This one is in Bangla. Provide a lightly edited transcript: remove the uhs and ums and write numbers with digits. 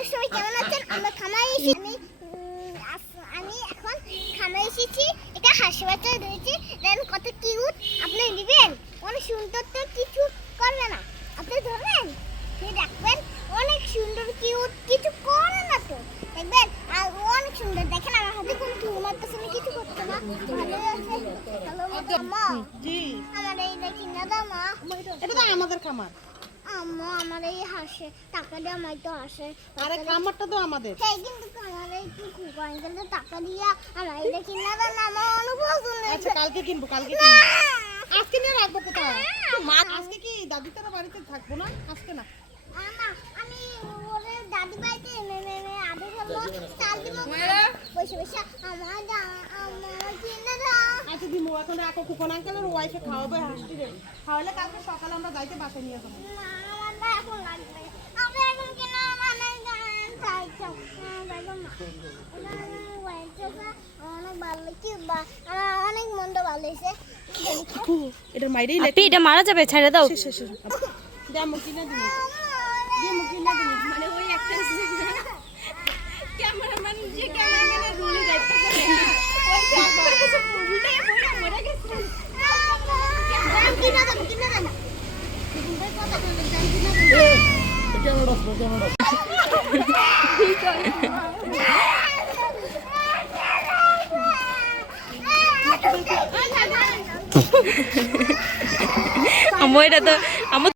আপনার সবাই কেমন আছেন? আমরা খামারে এসেছি। আমি এখন খামারে এসেছি। এটা হাঁস বাচ্চা রয়েছে। দেখেন কত কিউট। আপনি নেবেন? অনেক সুন্দর, তো কিছু করবে না। আপনি ধরবেন, রাখবেন। অনেক সুন্দর কিউট, কিছু করে না তো। দেখবেন আর অনেক সুন্দর। দেখেন আমার হাতে কোনো চুল মারতেছে না, কিছু করতে না। ভালোই আছে। হ্যালো মা। জি, আমার এইটা কিনা দাও মা। এটা তো আমাদের খামার। আম্মা আমার এই হাসে টাকা দিয়ে আমার তো হাসে। আরে খামারটা তো আমাদের। হ্যাঁ কিন্তু আমার এই কুকুর আঙ্কেলকে টাকা দিয়া আমার এটা কিনা দাও না, আমার অনেক পছন্দ আচ্ছা হয়েছে। কালকে কিনবো, কালকে না। কিনবো। আজকে নিয়ে রাখবো কোথায়? মা আজকে কি দাদি তারা বাড়িতে থাকবো না? আজকে না। আমা আমি ওরে দাদি বাড়িতে আদে ফেলবো, চাল দিব বসে বসে আমার কিনা দাও। আচ্ছা দিমু, এখন রাখো। কুপন আঙ্কেলের ওয়াইফে খাওয়াবে হাঁসটি রে। খাওয়ালে কালকে সকালে আমরা যাইতে বাসায় নিয়ে যাবো। না আমার না এখন লাগবে। আমি এখন কিনা মানে চাইছো দেখো না অনেক ভালো কি বা অনেক মন্দ ভালো হয়েছে। এটার মাইরেই আপি এটা মারা যাবে, ছেড়ে দাও। শেষ দামু কিনে দিমু, দিমু কিনে দিমু। মানে ওই একটা ক্যামেরাম্যান, যে ক্যামেরাম্যানের রোলে দায়িত্ব করে ওই ক্যামেরার কাছে উল্টে পড়ে মরে গেছে। কিনা দাও কিনা দাও। এটা তো